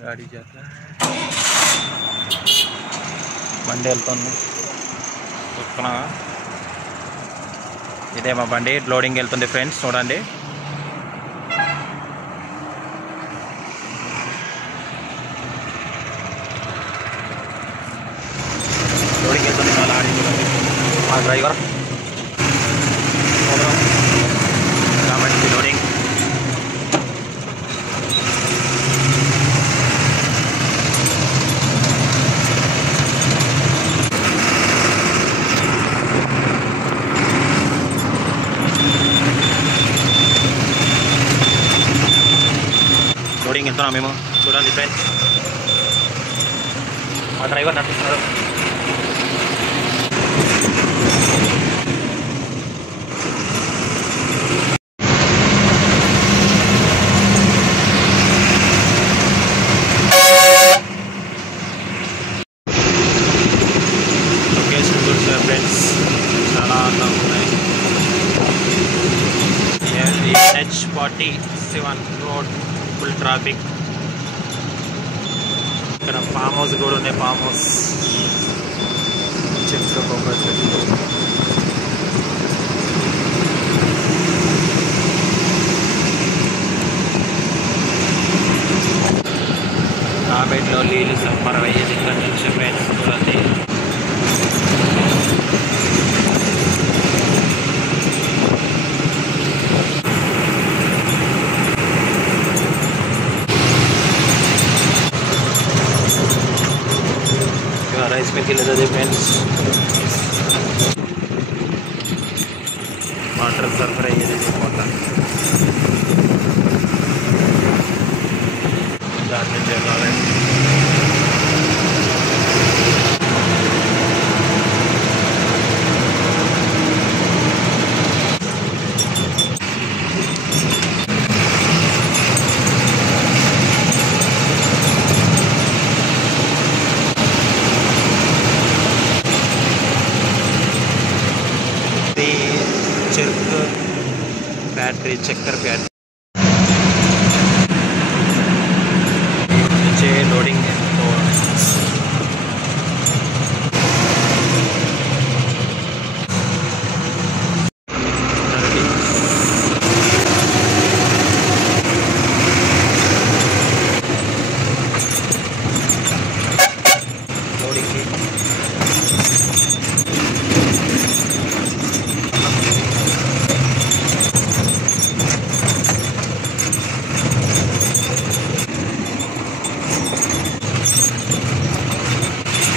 गाड़ी जाता है బండి వెళ్తుంది పక్కన ఇదే మా బండి లోడింగ్ వెళ్తుంది ఫ్రెండ్స్ చూడండి లోడింగ్ వెళ్తుంది మా లారీ చూడండి మా డ్రైవర్ కాబట్టి లోడింగ్ లోడింగ్ వెళ్తున్నాం మేము చూడండి ఫ్రెండ్స్ మా డ్రైవర్ నడుపుతున్నారు లొకేషన్ చూసారు ఫ్రెండ్స్ చాలా అందంగా ఉన్నాయి NH47 రోడ్ ఫుల్ ట్రాఫిక్ ఇక్కడ ఫామ్ హౌస్ కూడా ఉన్నాయి ఫామ్ హౌస్ చెట్లు కొబ్బరి చెట్లు కాబేట్లో నీళ్ళు సమ్మర్ అయ్యేది ఇక్కడ నుంచి ఫ్రెండ్స్ చూడండి राइस में के लिए फ्रेंड्स वाटर सरफरा ये वाटर दाने जगह है बैटरी चक्कर बैटरी नीचे लोडिंग है लोडिंग की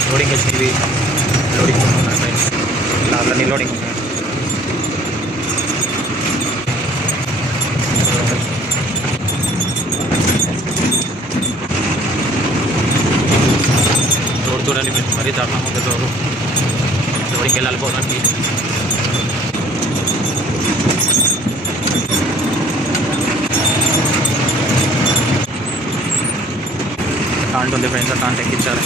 लोडिंग एचपी लोडिंग फ्रेंड्स लाल लोडिंग रोड చూడండి మరీ దారుణంగా ఉంది రోడ్డు లోడింగ్కి వెళ్ళాలిపోవడానికి కాంట్ ఉంది ఫ్రెండ్స్ కాంట్ ఎక్కించాలి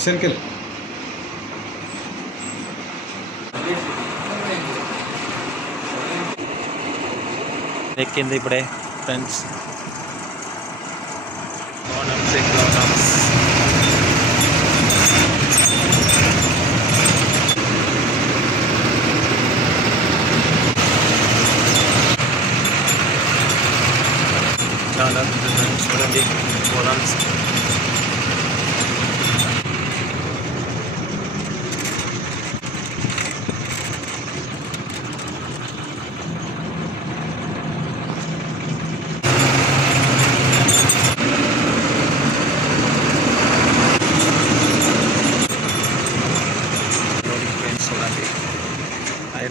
सर्कल ఎక్కింది ఇప్పుడే ఫ్రెండ్స్ చాలా చూడండి మోడల్స్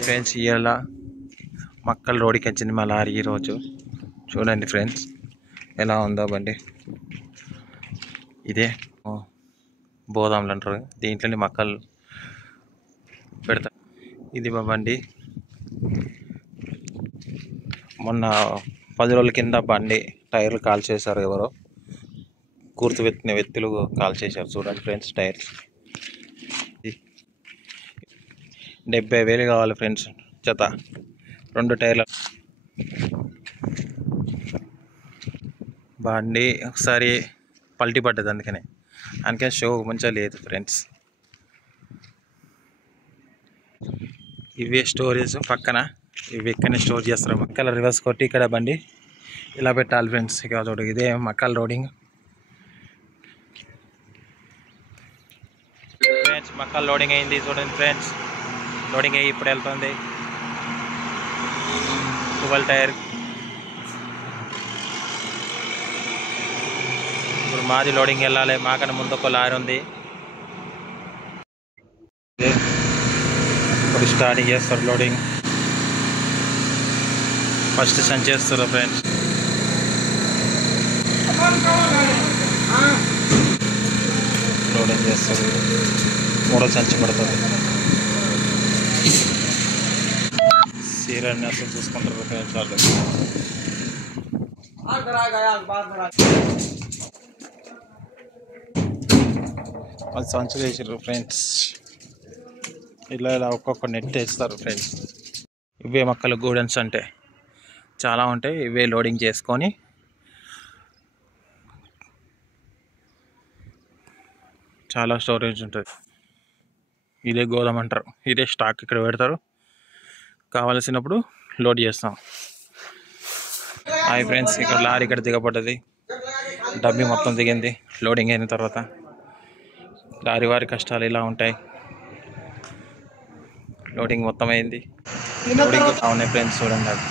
ఫ్రెండ్స్ ఇవాళ మక్కల్ రోడ్డుకి వచ్చింది మా లారీ ఈరోజు చూడండి ఫ్రెండ్స్ ఎలా ఉందో బండి ఇదే బోదాంలు అంటారు దీంట్లోనే మక్కలు పెడతారు ఇది మా బండి మొన్న 10 రోజుల కింద బండి టైర్లు కాల్ చేశారు, ఎవరో గుర్తుపెట్టిన వ్యక్తులు కాల్ చేశారు. చూడండి ఫ్రెండ్స్, టైర్ 70,000 కావాలి ఫ్రెండ్స్ జత 2 టైర్ల బండి. ఒకసారి పల్టీ పడ్డది, అందుకని షో మంచిగా లేదు ఫ్రెండ్స్. ఇవే స్టోరేజ్ పక్కన, ఇవి ఇక్కడనే స్టోర్ చేస్తారు. మక్కల రివర్స్ కొట్టి ఇక్కడ బండి ఇలా పెట్టాలి ఫ్రెండ్స్. ఇక చూడు, ఇదే మక్కల లోడింగ్ ఫ్రెండ్స్. మక్కల లోడింగ్ అయింది చూడండి ఫ్రెండ్స్. లోడింగ్ అయ్యి ఇప్పుడు వెళ్తుంది 12 టైర్. ఇప్పుడు మాది లోడింగ్ వెళ్ళాలి. మాకన్నా ముందు ఒక లారీ ఉంది. ఇప్పుడు స్టార్టింగ్ చేస్తారు లోడింగ్. ఫస్ట్ సంచి చేస్తారు ఫ్రెండ్స్. లోడింగ్ చేస్తారు. 3వ సంచి పడుతుంది. సీరియల్ అసలు చూసుకుంటారు ఫ్రెండ్స్ వాళ్ళు. అది సంచులు వేసారు ఫ్రెండ్స్. ఇలా ఒక్కొక్క నెట్ వేస్తారు ఫ్రెండ్స్. ఇవే మక్కల గూడెన్స్ అంటే చాలా ఉంటాయి. ఇవే లోడింగ్ చేసుకొని చాలా స్టోరేజ్ ఉంటుంది. ఇదే గోదాం అంటారు. ఇదే స్టాక్ ఇక్కడ పెడతారు. కావలసినప్పుడు లోడ్ చేస్తాం. హాయ్ ఫ్రెండ్స్, ఇక్కడ లారీ ఇక్కడ దిగబడ్డది. డబ్బి మొత్తం దిగింది లోడింగ్ అయిన తర్వాత. లారీ వారి కష్టాలు ఇలా ఉంటాయి. లోడింగ్ మొత్తం అయింది. లోడింగ్ అవునాయి ఫ్రెండ్స్, చూడండి. అది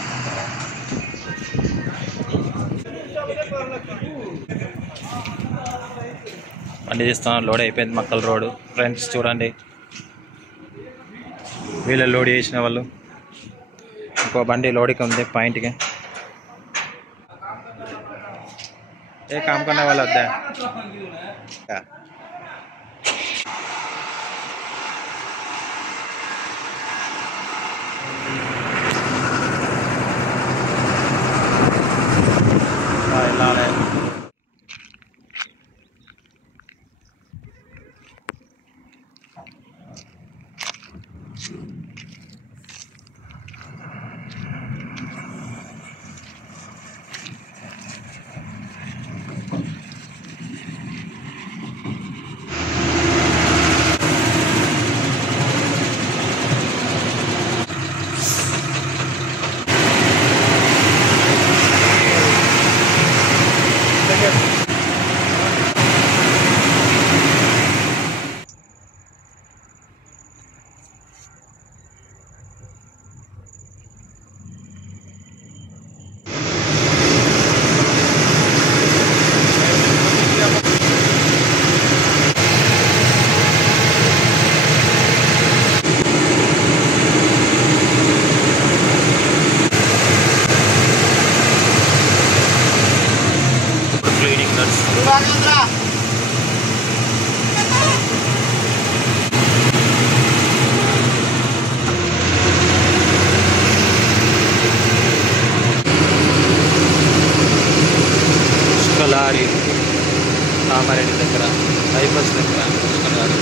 బండి తీస్తున్నాను. లోడ్ అయిపోయింది మక్కల రోడ్ ఫ్రెండ్స్. చూడండి, వీళ్ళు లోడ్ చేసిన వాళ్ళు. ఇంకో బండి లోడింగ్ ఉంది పాయింట్కి. ఏ काम करने वाला होता है क्या? लाल है. లారీ కామారెడ్డి దగ్గర బైపాస్ దగ్గర చూసుకున్నారు.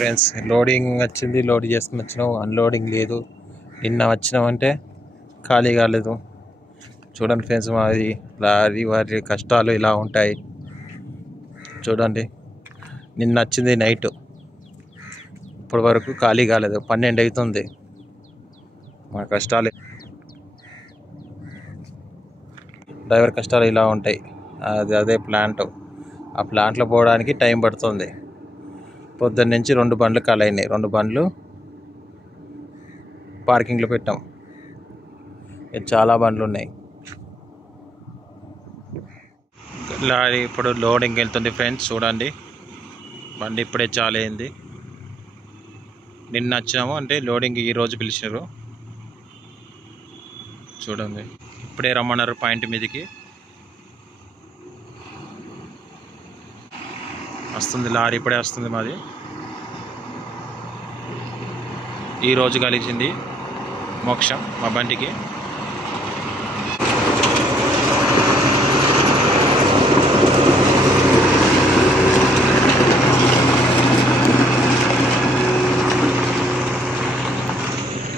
ఫ్రెండ్స్, లోడింగ్ వచ్చింది, లోడ్ చేసుకుని వచ్చినావు. అన్లోడింగ్ లేదు. నిన్న వచ్చినామంటే ఖాళీ కాలేదు. చూడండి ఫ్రెండ్స్, మాది లారీ వారి కష్టాలు ఇలా ఉంటాయి. చూడండి, నిన్న వచ్చింది నైట్, ఇప్పటి వరకు ఖాళీ కాలేదు. 12 అవుతుంది. మా కష్టాలు, డ్రైవర్ కష్టాలు ఇలా ఉంటాయి. అదే ప్లాంట్ ఆ ప్లాంట్లో పోవడానికి టైం పడుతుంది. పొద్దున్న నుంచి 2 బండ్లు ఖాళీ అయినాయి. 2 బండ్లు పార్కింగ్లో పెట్టాం. చాలా బండ్లు ఉన్నాయి. లారీ ఇప్పుడు లోడింగ్ వెళ్తుంది ఫ్రెండ్స్. చూడండి, బండి ఇప్పుడే చాలు అయింది. నిన్న వచ్చినాము అంటే లోడింగ్ ఈరోజు పిలిచారు. చూడండి, ఇప్పుడే రమ్మన్నారు పాయింట్ మీదకి. వస్తుంది లారీ, ఇప్పుడే వస్తుంది. మాది ఈరోజు కలిసింది మోక్షం మా బండికి.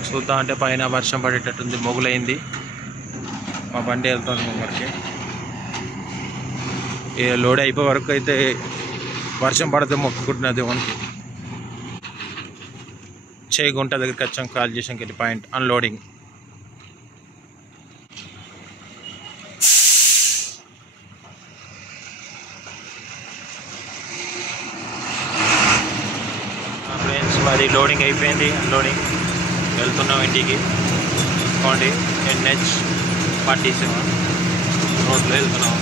చూద్దాం అంటే పైన వర్షం పడేటట్టుంది, మొగులైంది. మా బండి వెళ్తుంది ముంగరికి. లోడ్ అయిపోయే వరకు అయితే వర్షం పడితే మొక్కుకుంటున్నది దేవునికి. గుంట దగ్గరికి వచ్చాం, కాల్ చేసాం వెళ్ళి పాయింట్ అన్లోడింగ్. ఫ్రెండ్స్ మరి లోడింగ్ అయిపోయింది, అన్లోడింగ్. వెళ్తున్నాం ఇంటికి. చూడండి, NH47 రోడ్లో వెళ్తున్నాం.